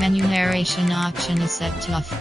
Remuneration auction is set tough.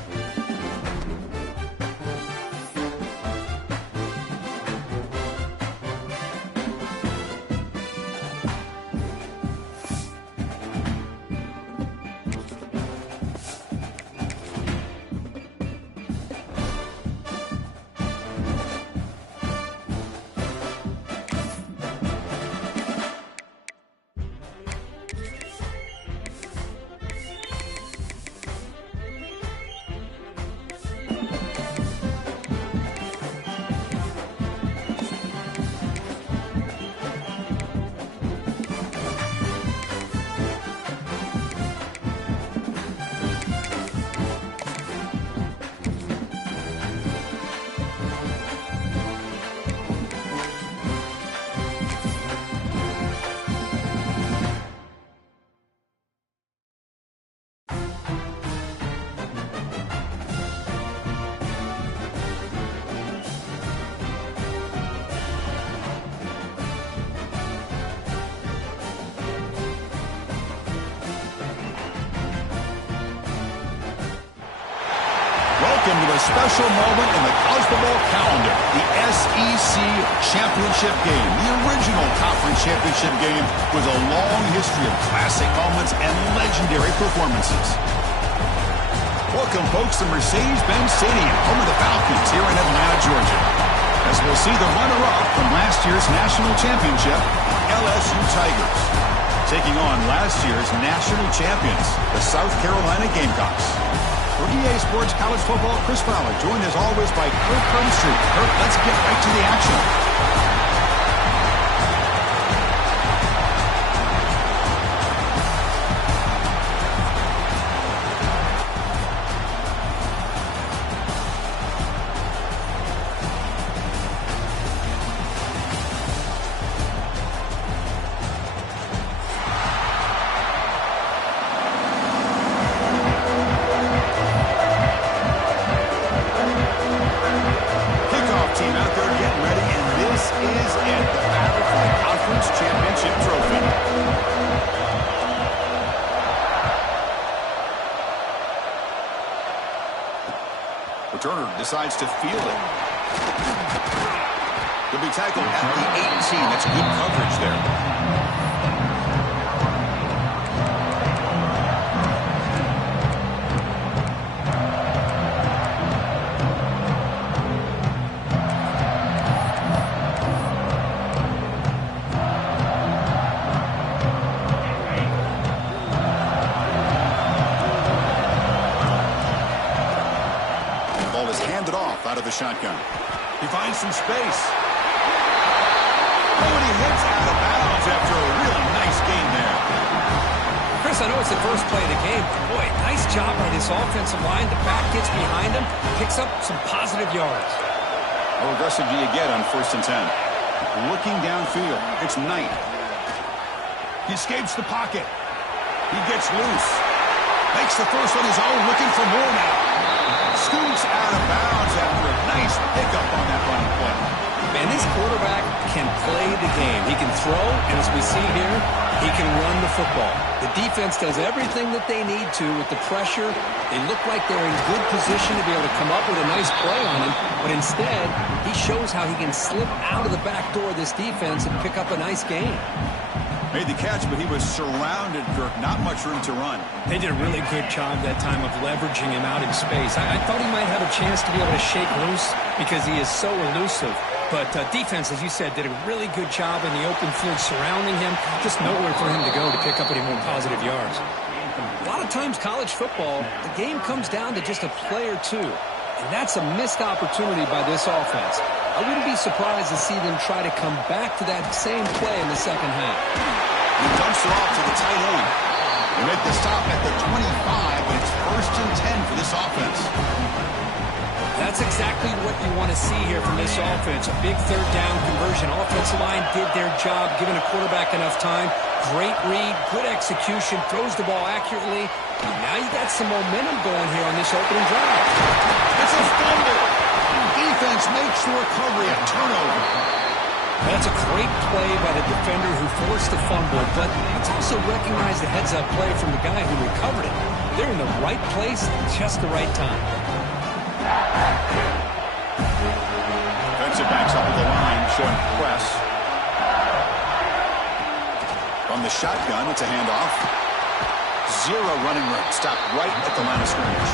Welcome to a special moment in the college football calendar, the SEC Championship Game, the original conference championship game with a long history of classic moments and legendary performances. Welcome, folks, to Mercedes-Benz Stadium, home of the Falcons here in Atlanta, Georgia, as we'll see the runner-up from last year's national championship, LSU Tigers, taking on last year's national champions, the South Carolina Gamecocks. For EA Sports College Football, Chris Fowler, joined as always by Kirk Herbstreit. Kirk, let's get right to the action. Turner decides to field it. He'll be tackled at the 18. That's good coverage there. Out of the shotgun. He finds some space. Oh, and he hits out of bounds after a really nice gain there. Chris, I know it's the first play of the game, but boy, nice job by this offensive line. The back gets behind him, picks up some positive yards. How aggressive do you get on 1st and 10? Looking downfield. It's Knight. He escapes the pocket. He gets loose. Makes the first on his own, looking for more now. Scoots out of bounds after a nice pickup on that running play. Man, this quarterback can play the game. He can throw, and as we see here, he can run the football. The defense does everything that they need to with the pressure. They look like they're in good position to be able to come up with a nice play on him, but instead, he shows how he can slip out of the back door of this defense and pick up a nice gain. Made the catch, but he was surrounded, Kirk. Not much room to run. They did a really good job that time of leveraging him out in space. I thought he might have a chance to be able to shake loose because he is so elusive. But defense, as you said, did a really good job in the open field surrounding him. Just nowhere for him to go to pick up any more positive yards. A lot of times college football, the game comes down to just a play or two. And that's a missed opportunity by this offense. I wouldn't be surprised to see them try to come back to that same play in the second half. He dumps it off to the tight end. They make the stop at the 25, but it's 1st and 10 for this offense. That's exactly what you want to see here from this offense. A big 3rd down conversion. Offensive line did their job, giving a quarterback enough time. Great read, good execution, throws the ball accurately. And now you got some momentum going here on this opening drive. It's a fumble. Defense makes the recovery, a turnover. That's a great play by the defender who forced the fumble, but let's also recognize the heads-up play from the guy who recovered it. They're in the right place at just the right time. Defensive backs up at the line, showing press. From the shotgun, it's a handoff. Zero running room. Stopped right at the line of scrimmage.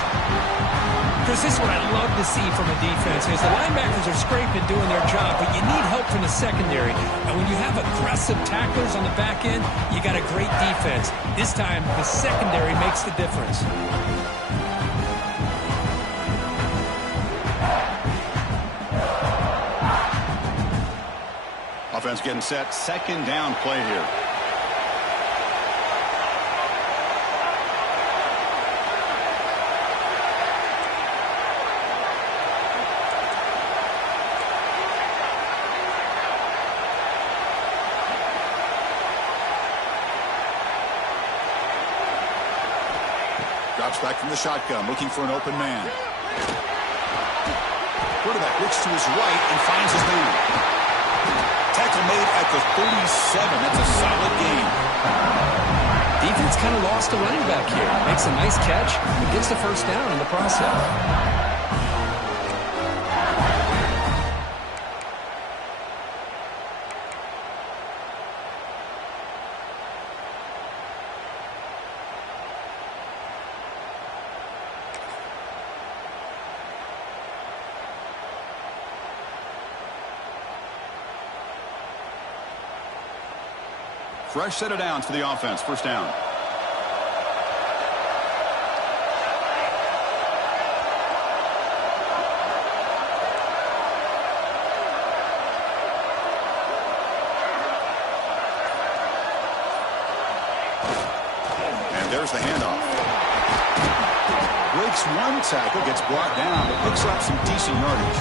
Chris, this is what I love to see from a defense is the linebackers are scraping doing their job, but you need help from the secondary. And when you have aggressive tacklers on the back end, you got a great defense. This time, the secondary makes the difference. Offense getting set. Second down play here. Drops back from the shotgun, looking for an open man. Quarterback looks to his right and finds his man. Tackle made at the 37. That's a solid gain. Defense kind of lost a running back here. Makes a nice catch and gets the first down in the process. Fresh set of downs for the offense. First down. And there's the handoff. Breaks one tackle, gets brought down, but picks up some decent yardage.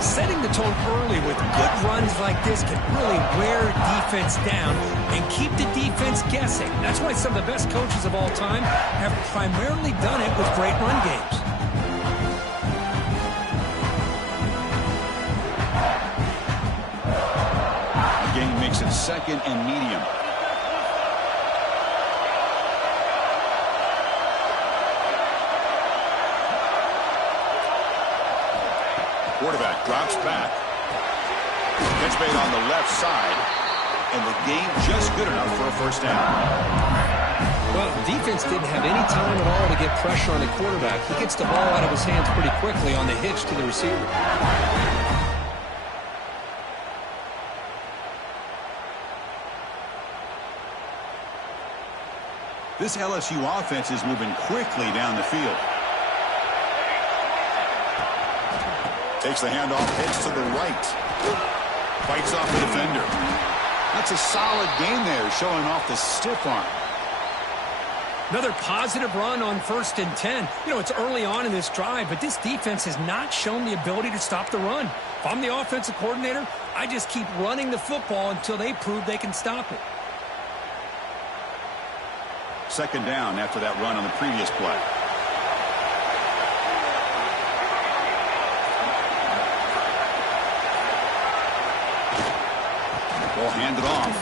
Setting the tone early with good runs like this can really wear defense down and keep the defense guessing. That's why some of the best coaches of all time have primarily done it with great run games. The game makes it second and medium. Quarterback drops back. Catch made on the left side. And the game just good enough for a first down. Well, the defense didn't have any time at all to get pressure on the quarterback. He gets the ball out of his hands pretty quickly on the hitch to the receiver. This LSU offense is moving quickly down the field. Takes the handoff, heads to the right. Fights off the defender. That's a solid gain there, showing off the stiff arm. Another positive run on 1st and 10. You know, it's early on in this drive, but this defense has not shown the ability to stop the run. If I'm the offensive coordinator, I just keep running the football until they prove they can stop it. Second down after that run on the previous play. Ball handed off.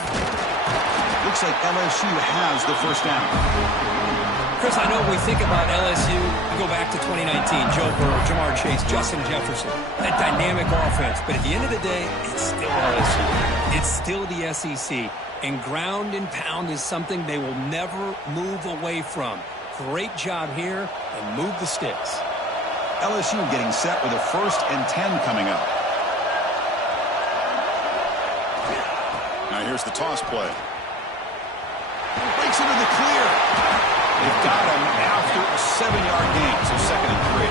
Looks like LSU has the first down. Chris, I know when we think about LSU, we go back to 2019, Joe Burrow, Jamar Chase, Justin Jefferson, that dynamic offense. But at the end of the day, it's still LSU. It's still the SEC. And ground and pound is something they will never move away from. Great job here, and move the sticks. LSU getting set with a 1st and 10 coming up. Now here's the toss play. Breaks into the clear. They've got him after a 7-yard gain, so 2nd and 3.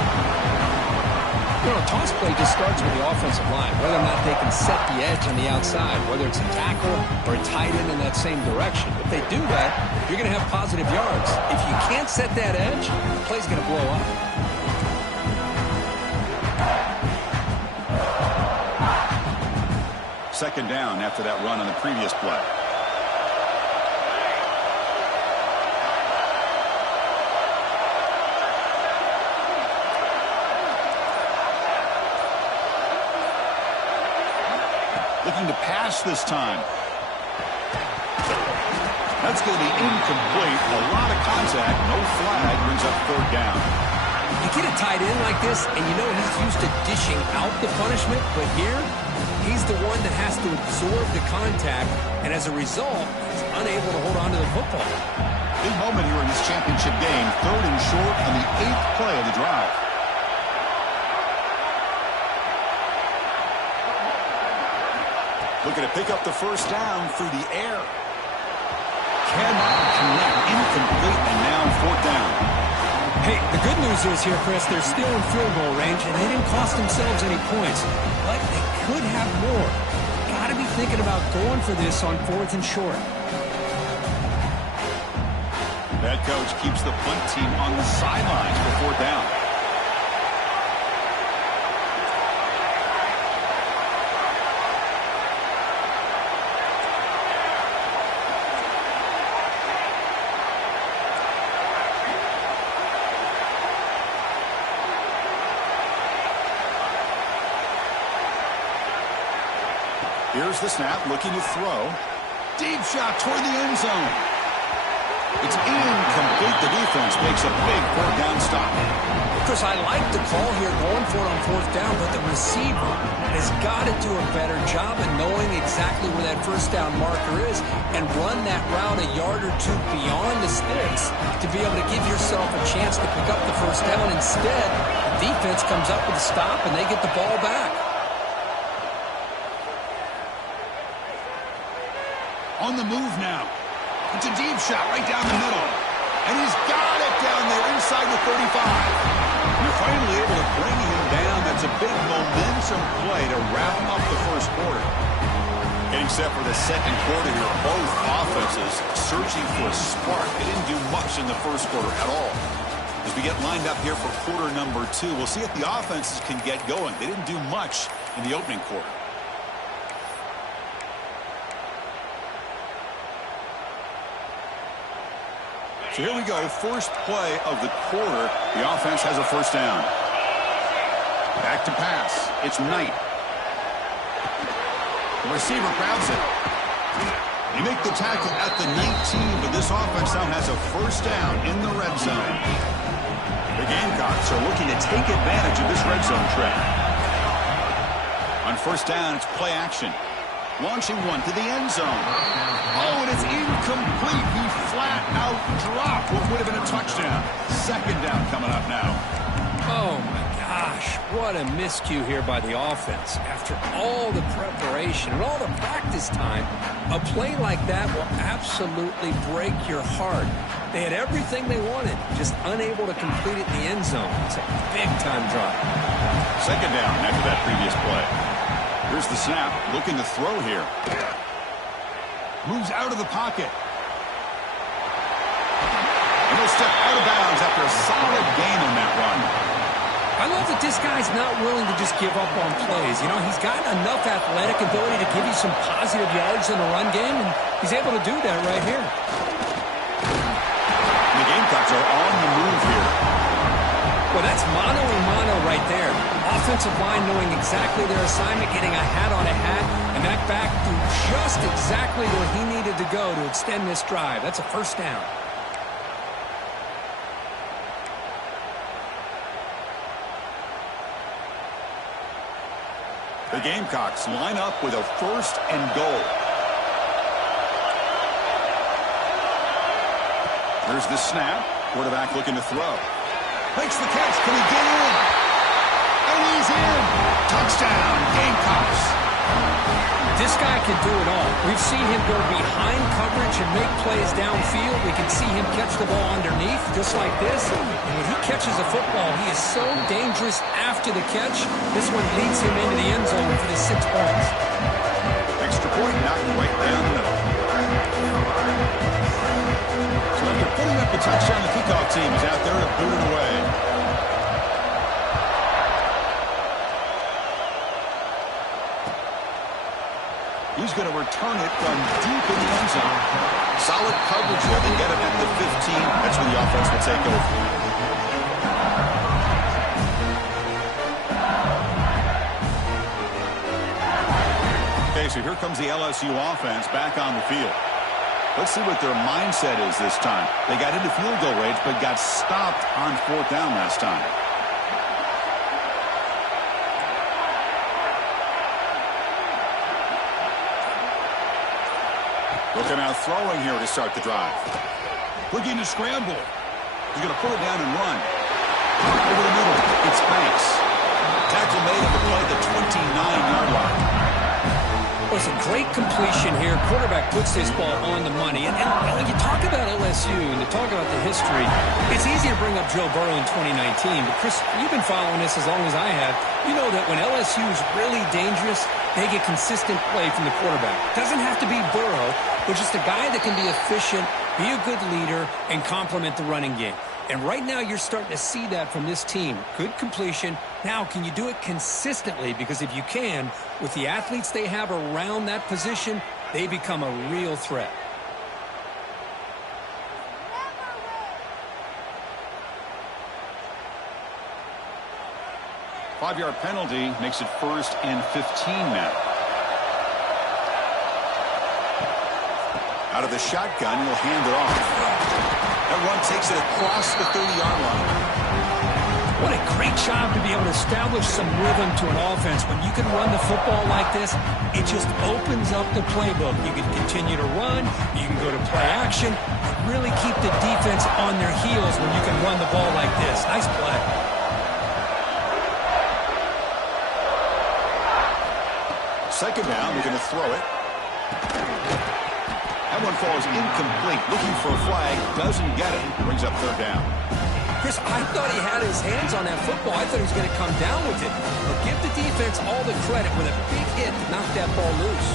You know, a toss play just starts with the offensive line, whether or not they can set the edge on the outside, whether it's a tackle or a tight end in that same direction. If they do that, you're going to have positive yards. If you can't set that edge, the play's going to blow up. Second down after that run on the previous play. Looking to pass this time. That's going to be incomplete. A lot of contact. No flag. Brings up third down. You get a tight end like this, and you know he's used to dishing out the punishment, but here, he's the one that has to absorb the contact, and as a result, he's unable to hold on to the football. Big moment here in this championship game. Third and short on the 8th play of the drive. Looking to pick up the first down through the air. Cannot connect. Incomplete, and now fourth down. Hey, the good news is here, Chris, they're still in field goal range, and they didn't cost themselves any points. But they could have more. Got to be thinking about going for this on fourth and short. That coach keeps the punt team on the sidelines for fourth down. Here's the snap, looking to throw. Deep shot toward the end zone. It's incomplete. The defense makes a big fourth down stop. Chris, I like the call here going for it on fourth down, but the receiver has got to do a better job of knowing exactly where that first down marker is and run that route a yard or two beyond the sticks to be able to give yourself a chance to pick up the first down. Instead, the defense comes up with a stop and they get the ball back. On the move now. It's a deep shot right down the middle. And he's got it down there inside the 35. You're finally able to bring him down. That's a big momentum play to wrap up the first quarter. Getting set for the second quarter here. Both offenses searching for a spark. They didn't do much in the first quarter at all. As we get lined up here for quarter number 2, we'll see if the offenses can get going. They didn't do much in the opening quarter. So here we go, first play of the quarter. The offense has a first down. Back to pass. It's Knight. The receiver grabs it. They make the tackle at the 19, but this offense now has a first down in the red zone. The Gamecocks are looking to take advantage of this red zone trap. On first down, it's play action. Launching one to the end zone. Oh, and it's incomplete. He flat out dropped what would have been a touchdown. Second down coming up now. Oh, my gosh. What a miscue here by the offense. After all the preparation and all the practice time, a play like that will absolutely break your heart. They had everything they wanted, just unable to complete it in the end zone. It's a big-time drop. Second down after that previous play. Here's the snap, looking to throw here. Moves out of the pocket. And he'll step out of bounds after a solid gain on that run. I love that this guy's not willing to just give up on plays. You know, he's got enough athletic ability to give you some positive yards in the run game, and he's able to do that right here. The Gamecocks are on the move here. Well, that's mano a mano right there. Offensive line knowing exactly their assignment, getting a hat on a hat, and that back threw just exactly where he needed to go to extend this drive. That's a first down. The Gamecocks line up with a first and goal. Here's the snap. Quarterback looking to throw. Makes the catch. Can he get in? And he's in. Touchdown, Gamecocks. This guy can do it all. We've seen him go behind coverage and make plays downfield. We can see him catch the ball underneath just like this. And when he catches a football, he is so dangerous after the catch. This one leads him into the end zone for the 6 points. Extra point knocked right down the middle. So after putting up the touchdown, the kickoff team is out there to boot it away. He's going to return it from deep in the end zone. Solid coverage there. They get it at the 15. That's where the offense will take over. Okay, so here comes the LSU offense back on the field. Let's see what their mindset is this time. They got into field goal range, but got stopped on 4th down last time. Looking out throwing here to start the drive. Looking to scramble. He's going to pull it down and run. Over the middle, it's Banks. Tackle made at the play, the 29-yard line. Well, it's a great completion here. Quarterback puts this ball on the money. And when you talk about LSU and you talk about the history, it's easy to bring up Joe Burrow in 2019. But, Chris, you've been following this as long as I have. You know that when LSU is really dangerous, they get consistent play from the quarterback. Doesn't have to be Burrow, but just a guy that can be efficient, be a good leader, and complement the running game. And right now you're starting to see that from this team. Good completion. Now, can you do it consistently? Because if you can, with the athletes they have around that position, they become a real threat. Five-yard penalty makes it 1st and 15 now. Out of the shotgun, he'll hand it off. That run takes it across the 30-yard line. What a great job to be able to establish some rhythm to an offense. When you can run the football like this, it just opens up the playbook. You can continue to run. You can go to play action. Really keep the defense on their heels when you can run the ball like this. Nice play. Second down, they're going to throw it. That one falls incomplete. Looking for a flag. Doesn't get it. Brings up 3rd down. Chris, I thought he had his hands on that football. I thought he was going to come down with it. But give the defense all the credit with a big hit to knock that ball loose.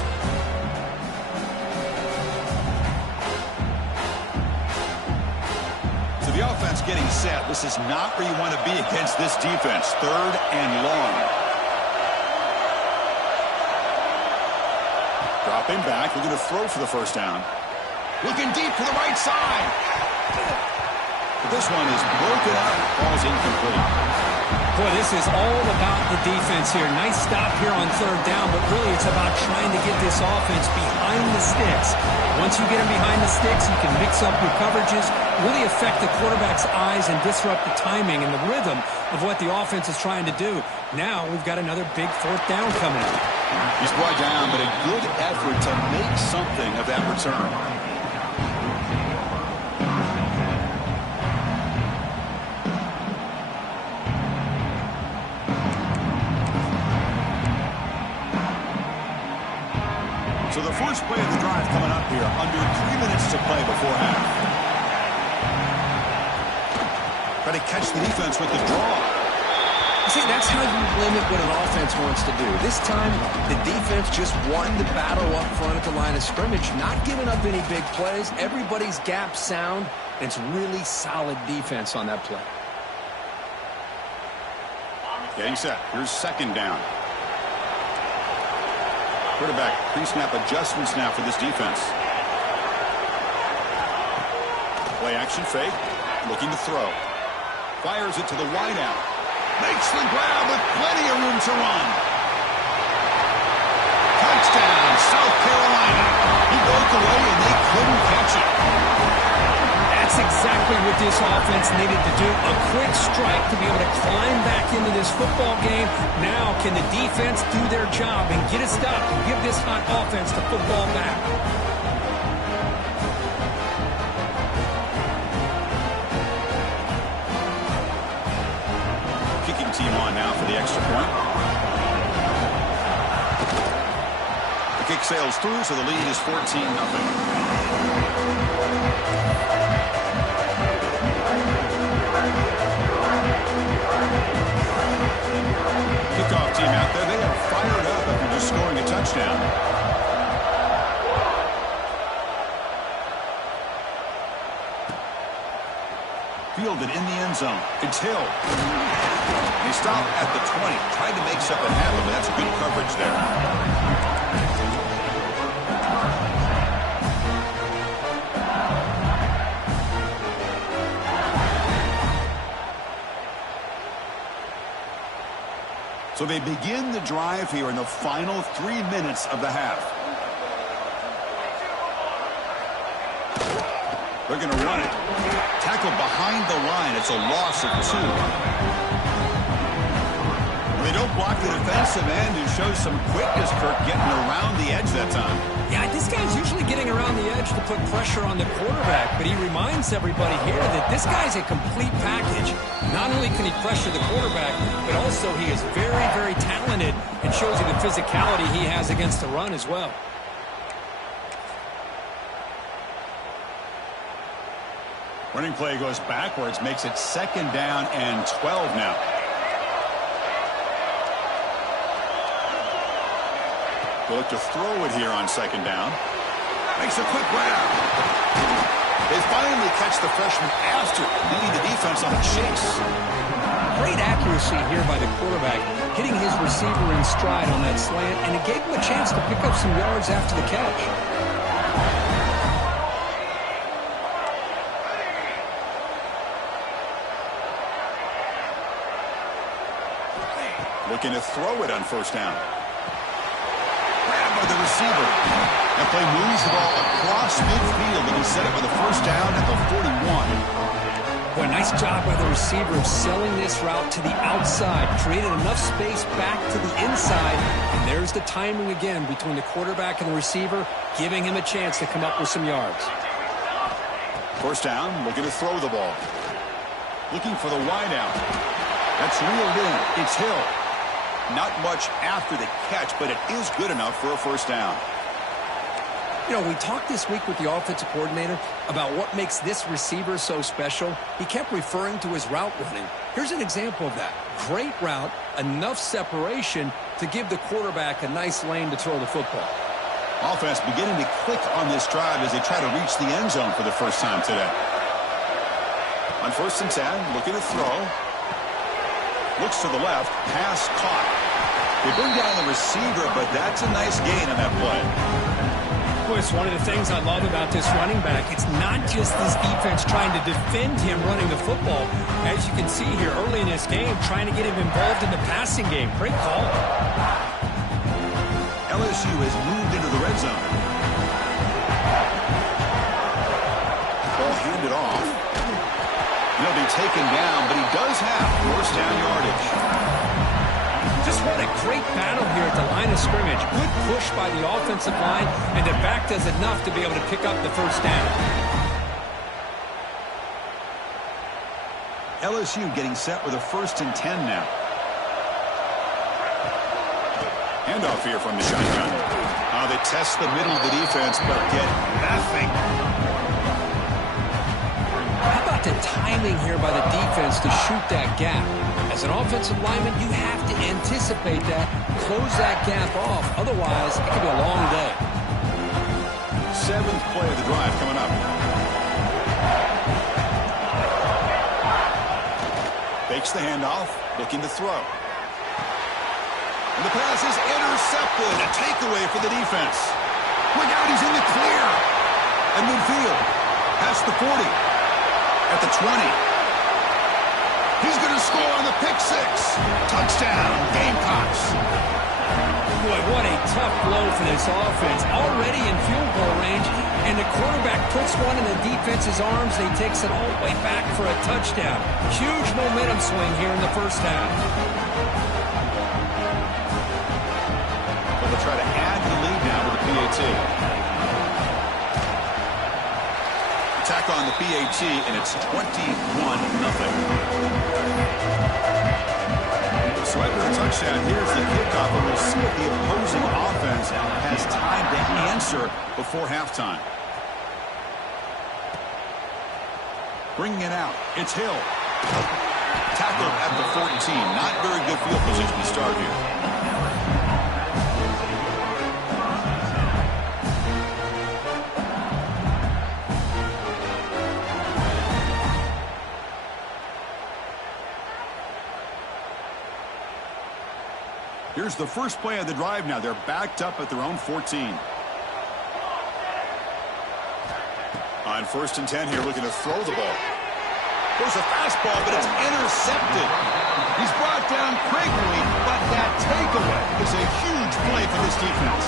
So the offense getting set. This is not where you want to be against this defense. 3rd and long. Dropping back, we're going to throw for the 1st down. Looking deep to the right side. But this one is broken up. Ball's incomplete. Boy, this is all about the defense here. Nice stop here on 3rd down, but really it's about trying to get this offense behind the sticks. Once you get them behind the sticks, you can mix up your coverages, really affect the quarterback's eyes and disrupt the timing and the rhythm of what the offense is trying to do. Now we've got another big 4th down coming up. He's brought down, but a good effort to make something of that return. So the first play of the drive coming up here, under 3 minutes to play before half. Try to catch the defense with the draw. See, that's how you limit what an offense wants to do. This time, the defense just won the battle up front at the line of scrimmage, not giving up any big plays. Everybody's gap sound, and it's really solid defense on that play. Getting set. Here's 2nd down. Quarterback pre-snap adjustments now for this defense. Play action fake. Looking to throw. Fires it to the wideout. Makes the grab with plenty of room to run. Touchdown, South Carolina. He broke away and they couldn't catch it. That's exactly what this offense needed to do. A quick strike to be able to climb back into this football game. Now can the defense do their job and get a stop and give this hot offense the football back? Kicking team on now for the extra point. The kick sails through, so the lead is 14-0. Kickoff team out there. They are fired up after just scoring a touchdown. Fielded in the end zone. It's Hill. They stop at the 20. Tried to make something happen, but that's good coverage there. So they begin the drive here in the final 3 minutes of the half. They're going to run it. Tackle behind the line. It's a loss of 2. They don't block the defensive end and show some quickness, Kirk, getting around the edge that time. Yeah, this guy's usually getting around the edge to put pressure on the quarterback, but he reminds everybody here that this guy's a complete package. Not only can he pressure the quarterback, but also he is very, very talented and shows you the physicality he has against the run as well. Running play goes backwards, makes it 2nd down and 12 now. They'll look to throw it here on 2nd down. Makes a quick grab. They finally catch the freshman after leading the defense on a chase. Great accuracy here by the quarterback, hitting his receiver in stride on that slant, and it gave him a chance to pick up some yards after the catch. Looking to throw it on 1st down. Grabbed by the receiver. That play moves the ball across midfield, and he set it with a 1st down at the 41. Boy, nice job by the receiver of selling this route to the outside. Created enough space back to the inside, and there's the timing again between the quarterback and the receiver, giving him a chance to come up with some yards. 1st down, looking to throw the ball. Looking for the wideout. That's reeled in. It's Hill. Not much after the catch, but it is good enough for a 1st down. You know, we talked this week with the offensive coordinator about what makes this receiver so special. He kept referring to his route running. Here's an example of that. Great route, enough separation to give the quarterback a nice lane to throw the football. Offense beginning to click on this drive as they try to reach the end zone for the first time today. On 1st and 10, looking to throw. Looks to the left, pass caught. They bring down the receiver, but that's a nice gain on that play. Well, it's one of the things I love about this running back. It's not just this defense trying to defend him running the football. As you can see here early in this game, trying to get him involved in the passing game. Great call. LSU has moved into the red zone. Ball handed off. He'll be taken down, but he does have 1st down yardage. Just what a great battle here at the line of scrimmage. Good push by the offensive line, and the back does enough to be able to pick up the 1st down. LSU getting set with a 1st and 10 now. Handoff here from the shotgun. They test the middle of the defense, but get nothing. How about the timing here by the defense to shoot that gap? As an offensive lineman, you have to anticipate that, close that gap off. Otherwise, it could be a long day. 7th play of the drive coming up. Fakes the handoff, looking to throw. And the pass is intercepted. A takeaway for the defense. Look out, he's in the clear. At midfield. Past the 40. At the 20. He's going to score on the pick 6. Touchdown, Gamecocks. Boy, what a tough blow for this offense. Already in field goal range, and the quarterback puts one in the defense's arms. He takes it all the way back for a touchdown. Huge momentum swing here in the 1st half. They'll try to add to the lead now with the PAT. Attack on the PAT, and it's 21-0. So after a touchdown, here's the kickoff, and we'll see if the opposing offense has time to answer before halftime. Bringing it out, it's Hill. Tackled at the 14. Not very good field position to start here. Here's the first play of the drive now. They're backed up at their own 14. On 1st and 10 here, looking to throw the ball. There's a fastball, but it's intercepted. He's brought down quickly, but that takeaway is a huge play for this defense.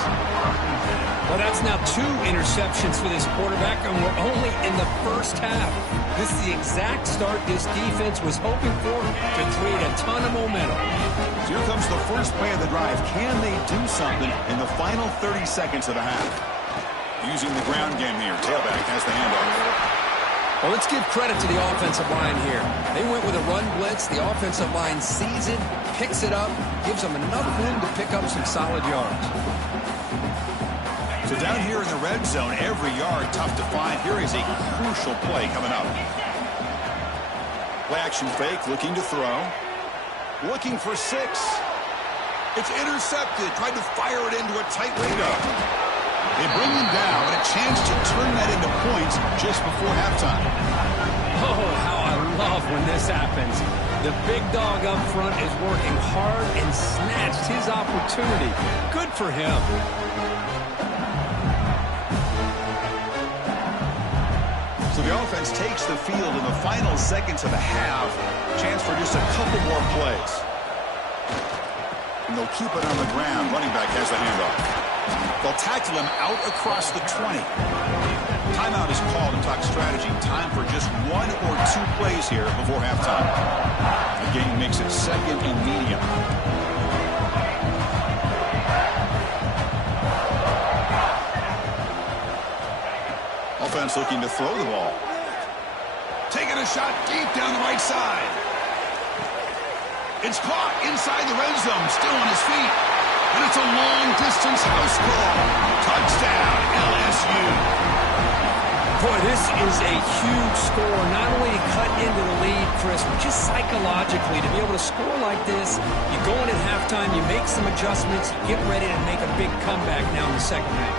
Well, that's now 2 interceptions for this quarterback, and we're only in the first half. This is the exact start this defense was hoping for to create a ton of momentum. Here comes the first play of the drive. Can they do something in the final 30 seconds of the half? Using the ground game here. Tailback has the handoff. Well, let's give credit to the offensive line here. They went with a run blitz. The offensive line sees it, picks it up, gives them enough room to pick up some solid yards. So down here in the red zone, every yard tough to find. Here is a crucial play coming up. Play action fake, looking to throw. Looking for 6. It's intercepted. Tried to fire it into a tight window. They bring him down, and a chance to turn that into points just before halftime. Oh, how I love when this happens. The big dog up front is working hard and snatched his opportunity. Good for him. So the offense takes the field in the final seconds of the half. Chance for just a couple more plays. And they'll keep it on the ground. Running back has the handoff. They'll tackle him out across the 20. Timeout is called and talk strategy. Time for just 1 or 2 plays here before halftime. The game makes it 2nd and medium. Offense looking to throw the ball. Taking a shot deep down the right side. It's caught inside the red zone, still on his feet. And it's a long-distance house call. Touchdown, LSU. Boy, this is a huge score. Not only to cut into the lead, Chris, but just psychologically to be able to score like this. You go in at halftime, you make some adjustments, you get ready to make a big comeback now in the second half.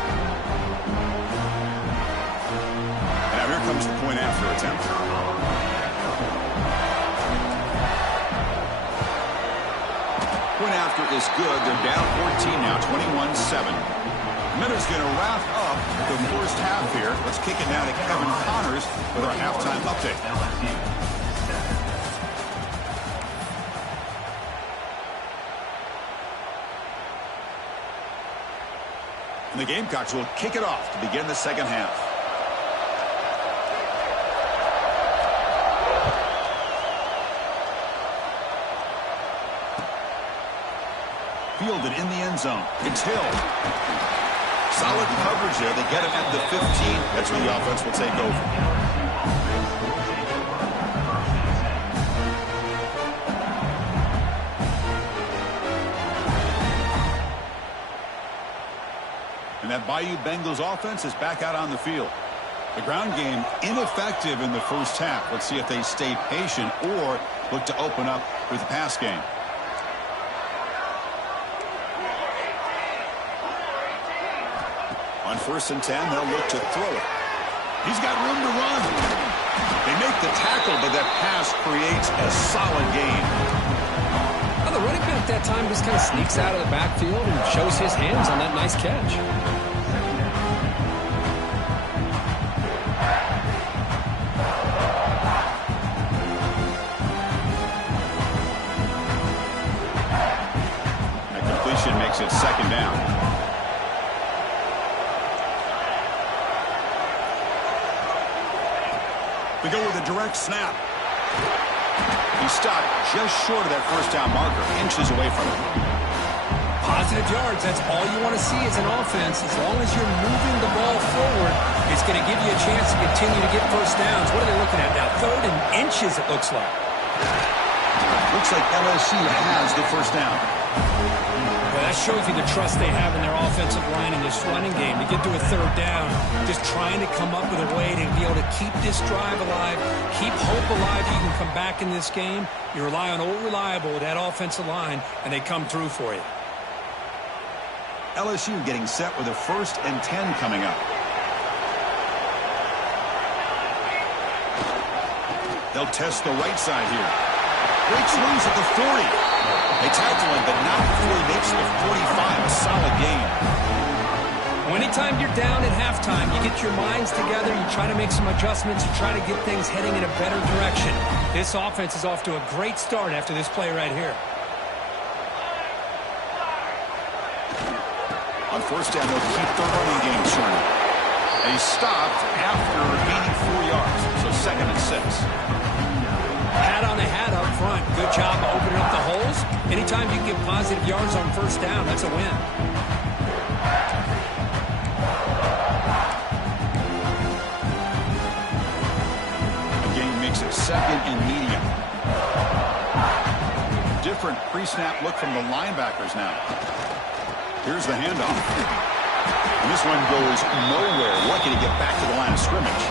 Now here comes the point after attempt. Point after is good. They're down 14 now, 21-7. Minutes going to wrap up the first half here. Let's kick it now to Kevin Connors with our halftime update. And the Gamecocks will kick it off to begin the second half. Fielded in the end zone. It's Hill. Solid coverage there. They get him at the 15. That's where the offense will take over. And that Bayou Bengals offense is back out on the field. The ground game ineffective in the first half. Let's see if they stay patient or look to open up with the pass game. On 1st and 10, they'll look to throw it. He's got room to run. They make the tackle, but that pass creates a solid gain. Well, the running back that time just kind of sneaks out of the backfield and shows his hands on that nice catch. That completion makes it 2nd down. We go with a direct snap. He stopped just short of that first down marker, inches away from it. Positive yards, that's all you want to see as an offense. As long as you're moving the ball forward, it's going to give you a chance to continue to get first downs. What are they looking at now? 3rd and inches, it looks like. Looks like LSU has the first down. Well, that shows you the trust they have in their offensive line in this running game. To get to a 3rd down, just trying to come up with a way to be able to keep this drive alive, keep hope alive. You can come back in this game. You rely on old reliable, that offensive line, and they come through for you. LSU getting set with a 1st and 10 coming up. They'll test the right side here. Breaks loose at the 40. They tackle him, but not before he makes the 45. A solid gain. Well, anytime you're down at halftime, you get your minds together, you try to make some adjustments, you try to get things heading in a better direction. This offense is off to a great start after this play right here. On first down, they'll keep the running game churning. They stopped after gaining 4 yards, so 2nd and 6. Hat on a hat up front. Good job opening up the holes. Anytime you can get positive yards on first down, that's a win. The game makes it 2nd and medium. Different pre-snap look from the linebackers now. Here's the handoff. And this one goes nowhere. Lucky to get back to the line of scrimmage.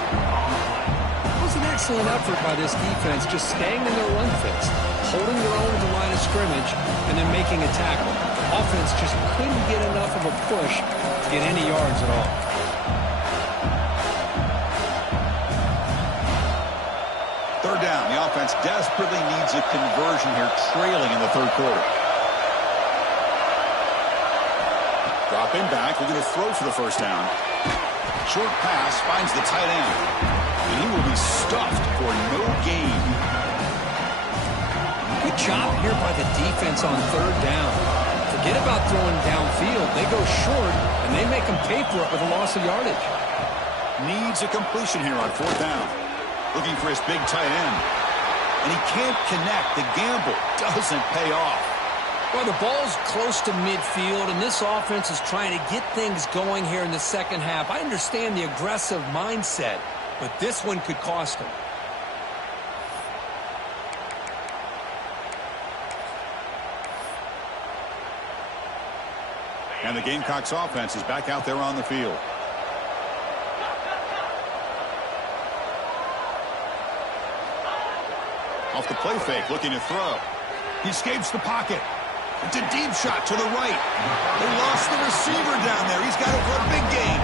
It was an excellent effort by this defense, just staying in their run fits, holding their own at the line of scrimmage, and then making a tackle. The offense just couldn't get enough of a push to get any yards at all. Third down. The offense desperately needs a conversion here, trailing in the 3rd quarter. Dropping back, looking to throw for the first down. Short pass finds the tight end. And he will be stuffed for no gain. Good job here by the defense on 3rd down. Forget about throwing downfield. They go short, and they make them pay for it with a loss of yardage. Needs a completion here on 4th down. Looking for his big tight end. And he can't connect. The gamble doesn't pay off. Well, the ball's close to midfield, and this offense is trying to get things going here in the 2nd half. I understand the aggressive mindset, but this one could cost them. And the Gamecocks offense is back out there on the field. Off the play fake, looking to throw. He escapes the pocket. It's a deep shot to the right. They lost the receiver down there. He's got it for a big gain.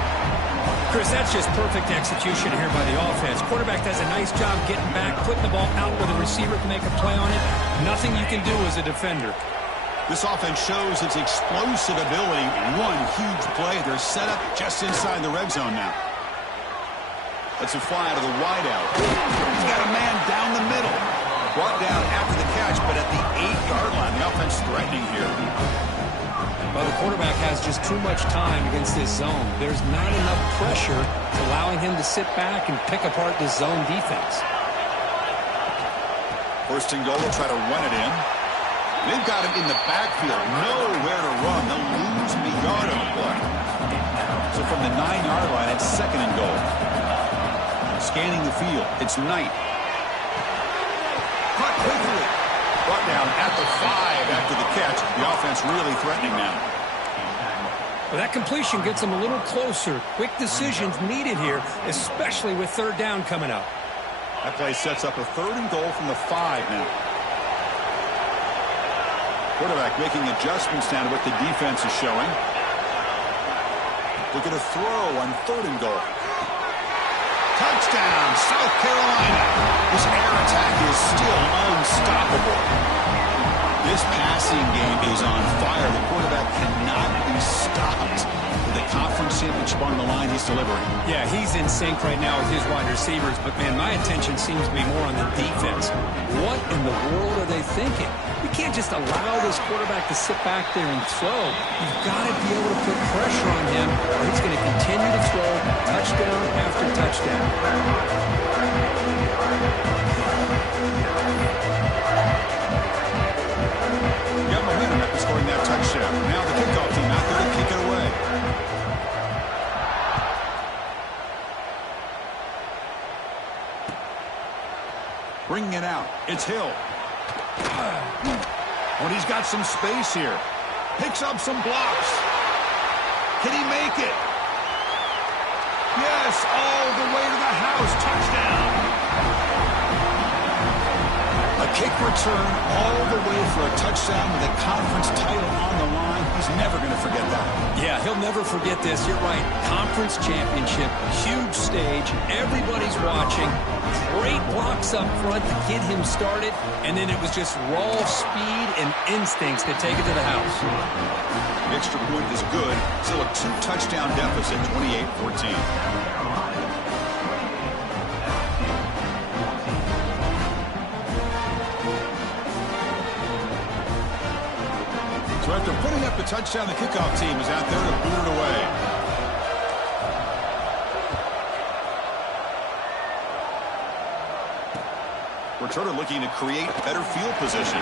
Chris, that's just perfect execution here by the offense. Quarterback does a nice job getting back, putting the ball out where the receiver can make a play on it. Nothing you can do as a defender. This offense shows its explosive ability. One huge play. They're set up just inside the red zone now. That's a fly out of the wideout. He's got a man down the middle. Brought down after the catch, but at the 8-yard line, the offense threatening here. Well, the quarterback has just too much time against this zone. There's not enough pressure allowing him to sit back and pick apart this zone defense. First and goal, they'll try to run it in. They've got him in the backfield. Nowhere to run. They'll lose a yard on the play. So from the 9-yard line, it's 2nd and goal. Scanning the field, it's Knight. Caught quickly. Brought down at the 5 after the catch. The offense really threatening now. Well, that completion gets them a little closer. Quick decisions needed here, especially with 3rd down coming up. That play sets up a 3rd and goal from the 5 now. Quarterback making adjustments down to what the defense is showing. Look at a throw on 3rd and goal. Touchdown, South Carolina. This air attack is still unstoppable. This passing game is on fire. The quarterback cannot be stopped. With the conference championship on the line, he's delivering. Yeah, he's in sync right now with his wide receivers, but, man, my attention seems to be more on the defense. What in the world are they thinking? You can't just allow this quarterback to sit back there and throw. You've got to be able to put pressure on him, or he's going to continue to throw touchdown after touchdown. Got momentum after scoring that touchdown. Now the kickoff team out there to kick it away. Bringing it out. It's Hill. When he's got some space here. Picks up some blocks. Can he make it? Yes, all the way to the house. Touchdown. A kick return all the way for a touchdown with a conference title on the line. He's never going to forget that. Yeah, he'll never forget this. You're right. Conference championship, huge stage. Everybody's watching. Great blocks up front to get him started. And then it was just raw speed and instincts to take it to the house. The extra point is good. Still a 2-touchdown deficit, 28-14. after putting up the touchdown, the kickoff team is out there to boot it away. Returner looking to create better field position.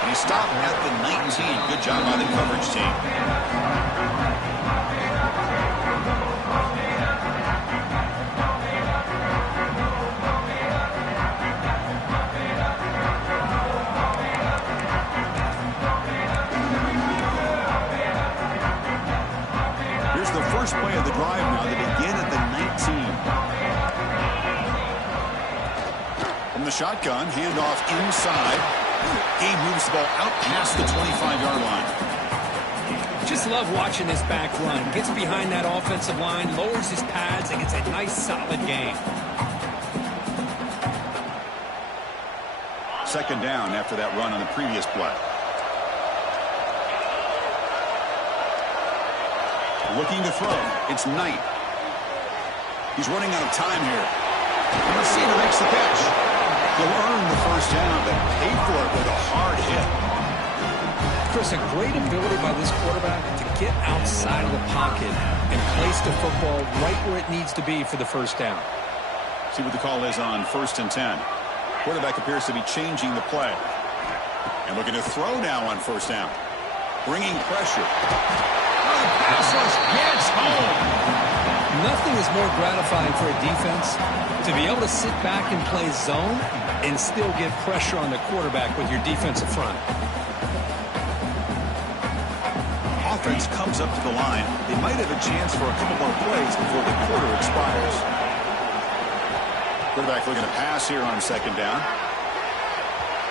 And he stopped at the 19. Good job by the coverage team. Here's the first play of the drive now. They begin at the 19. From the shotgun, handoff inside. Gabe moves the ball out past the 25-yard line. Just love watching this back run. Gets behind that offensive line, lowers his pads, and gets a nice, solid gain. Second down after that run on the previous play. Looking to throw. It's Knight. He's running out of time here. And the receiver makes the catch. He'll earn the first down, but pay for it with a hard hit. Chris, a great ability by this quarterback to get outside of the pocket and place the football right where it needs to be for the first down. See what the call is on 1st and 10. Quarterback appears to be changing the play. And looking to throw now on 1st down. Bringing pressure. Oh, the pass rush gets home. Nothing is more gratifying for a defense to be able to sit back and play zone and still get pressure on the quarterback with your defensive front. Offense comes up to the line. They might have a chance for a couple more plays before the quarter expires. Quarterback looking to pass here on 2nd down.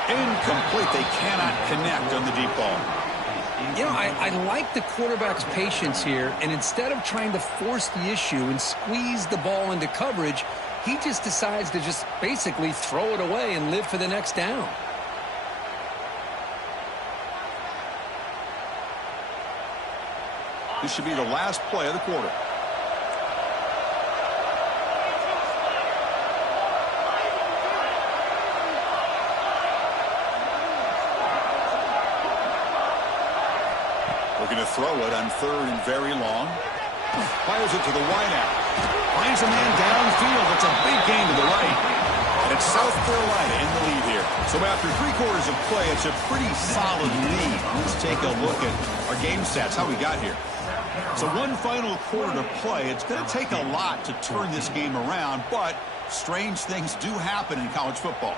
Incomplete. They cannot connect on the deep ball. You know, I like the quarterback's patience here, and instead of trying to force the issue and squeeze the ball into coverage, he just decides to just basically throw it away and live for the next down. This should be the last play of the quarter. Looking to throw it on 3rd and very long. Fires it to the wideout. Finds a man downfield. It's a big gain to the right. And it's South Carolina in the lead here. So after 3/4 of play, it's a pretty solid lead. Let's take a look at our game stats, how we got here. So one final quarter to play. It's going to take a lot to turn this game around, but strange things do happen in college football.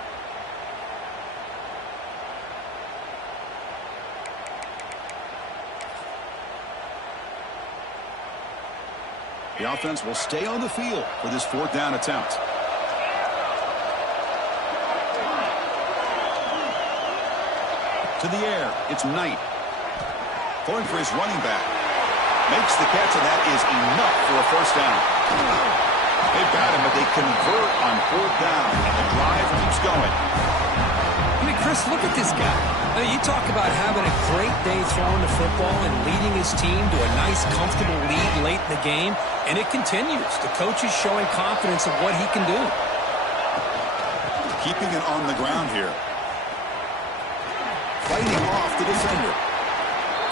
The offense will stay on the field for this 4th down attempt. To the air, it's Knight. Going for his running back. Makes the catch, and that is enough for a first down. They've got him, but they convert on 4th down, and the drive keeps going. I mean, Chris, look at this guy. I mean, you talk about having a great day throwing the football and leading his team to a nice, comfortable lead late in the game, and it continues. The coach is showing confidence of what he can do. Keeping it on the ground here. Fighting off the defender.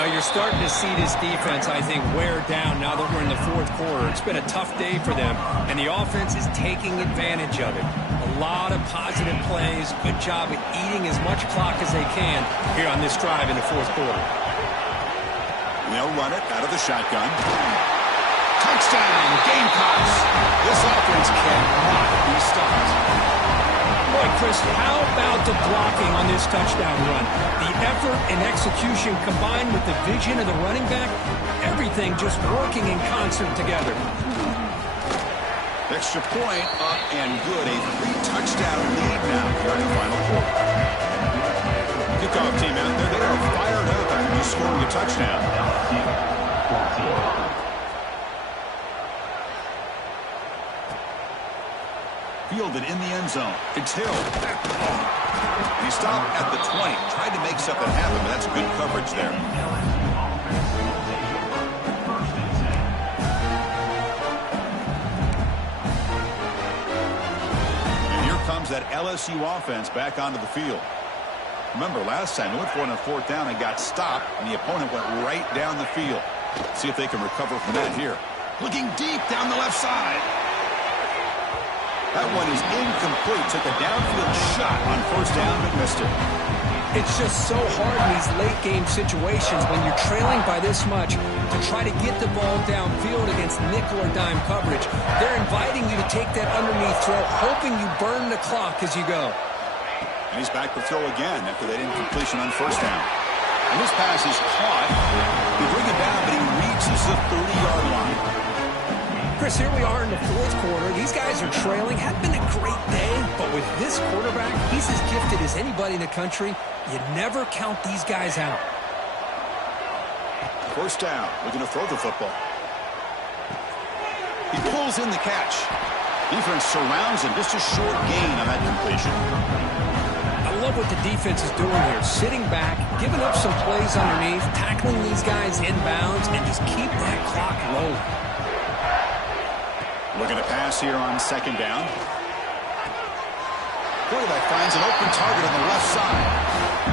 You're starting to see this defense, I think, wear down now that we're in the 4th quarter. It's been a tough day for them, and the offense is taking advantage of it. A lot of positive plays. Good job at eating as much clock as they can here on this drive in the 4th quarter. They'll run it out of the shotgun. Touchdown, Gamecocks. This offense cannot be stopped. Boy, Chris, how about the blocking on this touchdown run? The effort and execution combined with the vision of the running back, everything just working in concert together. Extra point up and good. A 3-touchdown lead now here in the final quarter. Kickoff team out there, they are fired up after just scoring a touchdown. Fielded in the end zone. It's Hill. He stopped at the 20. Tried to make something happen, but that's good coverage there. And here comes that LSU offense back onto the field. Remember, last time they went for it on fourth down and got stopped, and the opponent went right down the field. See if they can recover from that here. Looking deep down the left side. That one is incomplete. Took a downfield shot on first down, but missed it. It's just so hard in these late-game situations when you're trailing by this much to try to get the ball downfield against nickel or dime coverage. They're inviting you to take that underneath throw, hoping you burn the clock as you go. And he's back to throw again after that incompletion on first down. And this pass is caught. They bring it down, but he reaches the 30-yard line. Chris, here we are in the fourth quarter. These guys are trailing. Had been a great day, but with this quarterback, he's as gifted as anybody in the country. You never count these guys out. First down. We're going to throw the football. He pulls in the catch. Defense surrounds him. Just a short gain on that completion. I love what the defense is doing here. Sitting back, giving up some plays underneath, tackling these guys inbounds, and just keep that clock rolling. Looking to pass here on second down. Quarterback finds an open target on the left side.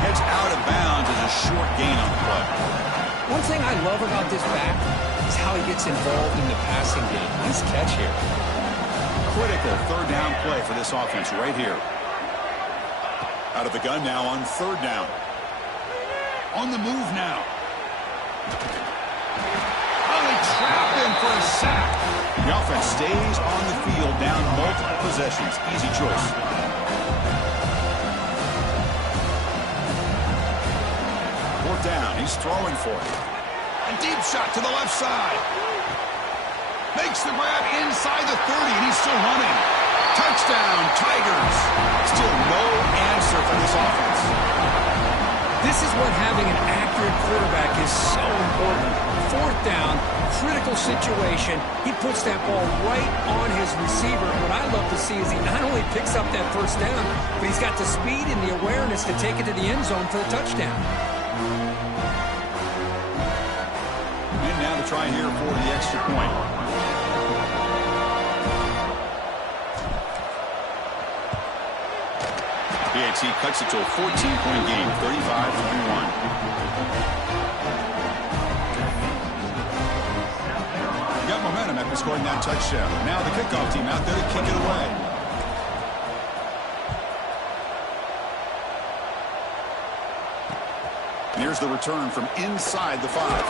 Heads out of bounds as a short gain on the play. One thing I love about this back is how he gets involved in the passing game. Nice catch here. Critical third down play for this offense right here. Out of the gun now on third down. On the move now. Oh, they trap him for a sack. The offense stays on the field down multiple possessions. Easy choice. Fourth down. He's throwing for it. A deep shot to the left side. Makes the grab inside the 30, and he's still running. Touchdown, Tigers. Still no answer for this offense. This is what having an accurate quarterback is so important. Fourth down, critical situation. He puts that ball right on his receiver. And what I love to see is he not only picks up that first down, but he's got the speed and the awareness to take it to the end zone for the touchdown. And now to try here for the extra point. PAT cuts it to a 14-point game, 35-21. Got momentum after scoring that touchdown. Now the kickoff team out there to kick it away. And here's the return from inside the 5.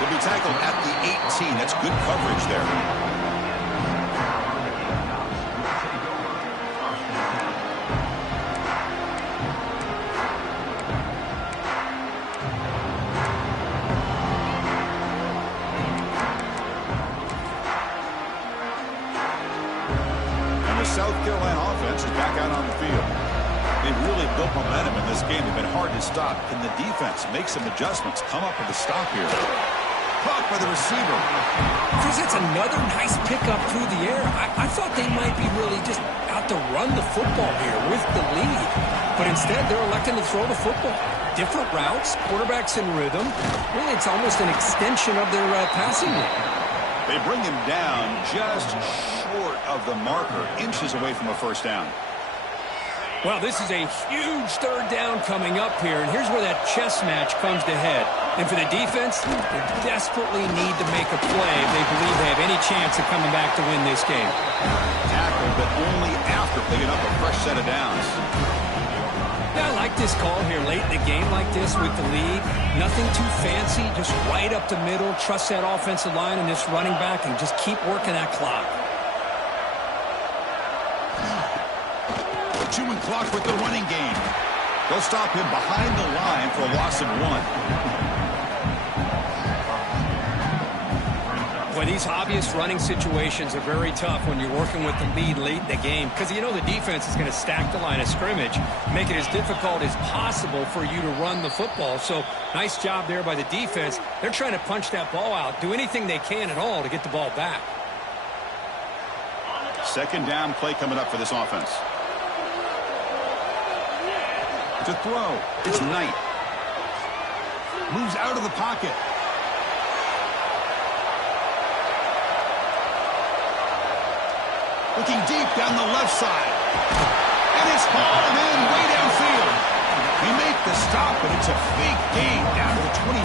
He'll be tackled at the 18. That's good coverage there. South Carolina offense is back out on the field. They've really built momentum in this game. They've been hard to stop. Can the defense make some adjustments? Come up with a stop here. Caught by the receiver. Chris, it's another nice pickup through the air. I thought they might be really just out to run the football here with the lead. But instead, they're electing to throw the football. Different routes, quarterbacks in rhythm. Really, it's almost an extension of their passing game. They bring him down just short of the marker, inches away from a first down. Well, this is a huge third down coming up here, and here's where that chess match comes to head. And for the defense, they desperately need to make a play if they believe they have any chance of coming back to win this game. Tackle, but only after picking up a fresh set of downs. Yeah, I like this call here late in the game like this with the lead. Nothing too fancy, just right up the middle. Trust that offensive line and this running back and just keep working that clock. Chewing clock with the running game. They'll stop him behind the line for a loss of 1. Boy, these obvious running situations are very tough when you're working with the lead late in the game because you know the defense is going to stack the line of scrimmage, make it as difficult as possible for you to run the football. So nice job there by the defense. They're trying to punch that ball out, do anything they can at all to get the ball back. Second down play coming up for this offense. To throw, it's Knight. Moves out of the pocket. Looking deep down the left side. And it's hauled in way downfield. the stop, but it's a big gain down to the 29.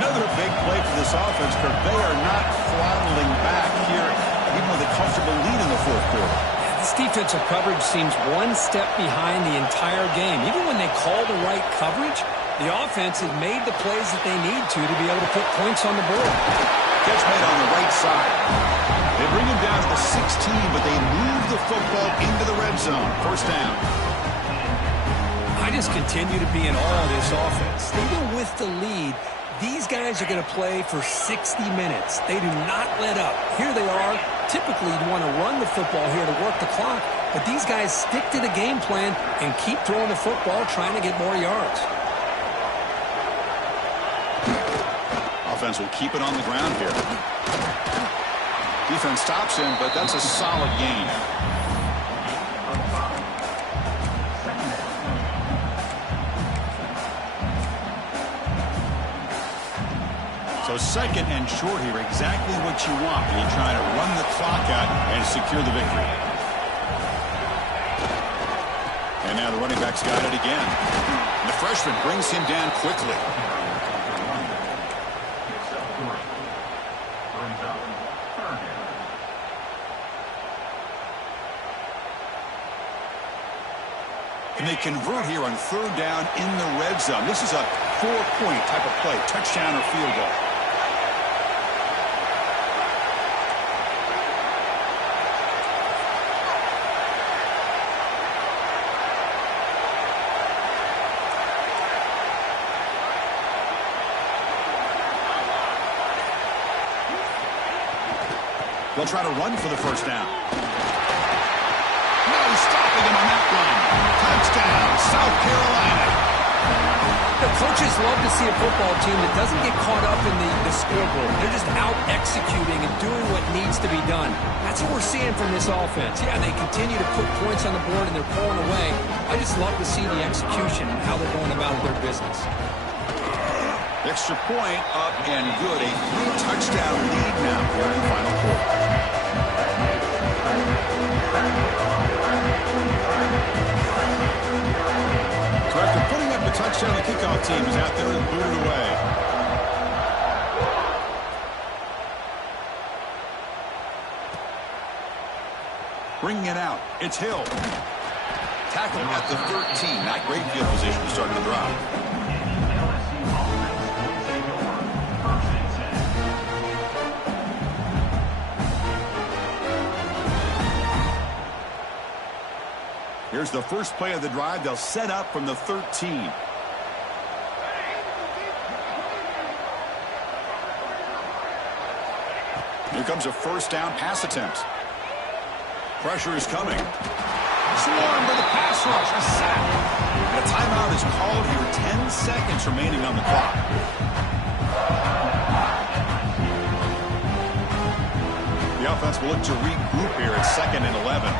Another big play for this offense, Kirk. They are not throttling back here, even with a comfortable lead in the fourth quarter. This defensive coverage seems one step behind the entire game. Even when they call the right coverage, the offense has made the plays that they need to be able to put points on the board. Catch made on the right side. They bring him down to the 16, but they move the football into the red zone. First down. I just continue to be in awe of this offense. Even with the lead, these guys are going to play for 60 minutes. They do not let up. Here they are. Typically, you'd want to run the football here to work the clock, but these guys stick to the game plan and keep throwing the football, trying to get more yards. Offense will keep it on the ground here. Defense stops him, but that's a solid gain. So second and short here, exactly what you want when you're trying to run the clock out and secure the victory. And now the running back's got it again. And the freshman brings him down quickly. And they convert here on third down in the red zone. This is a 4-point type of play, touchdown or field goal. They'll try to run for the first down. No stopping him on that run. Touchdown, South Carolina. The coaches love to see a football team that doesn't get caught up in the scoreboard. They're just out executing and doing what needs to be done. That's what we're seeing from this offense. Yeah, they continue to put points on the board and they're pulling away. I just love to see the execution and how they're going about their business. Extra point up and good. A 3-touchdown lead now here in the final quarter. So after putting up the touchdown, the kickoff team is out there and booted away. Bringing it out. It's Hill. Tackle at the 13. Not great field position to start the drive. Here's the first play of the drive. They'll set up from the 13. Here comes a first down pass attempt. Pressure is coming. Swarmed by the pass rush. A sack. And a timeout is called here. 10 seconds remaining on the clock. The offense will look to regroup here at 2nd and 11.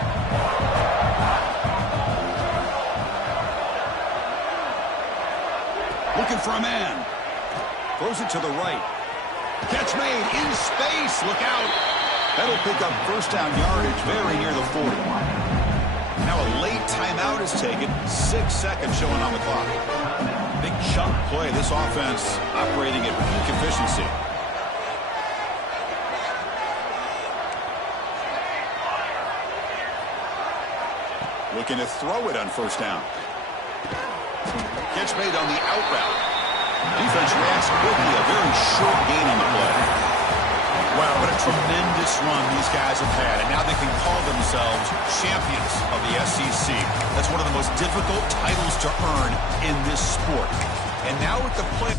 Looking for a man. Throws it to the right. Catch made in space. Look out. That'll pick up first down yardage very near the 40. Now a late timeout is taken. 6 seconds showing on the clock. Big chunk play. This offense operating at peak efficiency. Looking to throw it on first down. Catch made on the out route. Defense reacts quickly. A very short gain on the play. Wow, what a tremendous run these guys have had. And now they can call themselves champions of the SEC. That's one of the most difficult titles to earn in this sport. And now with the play...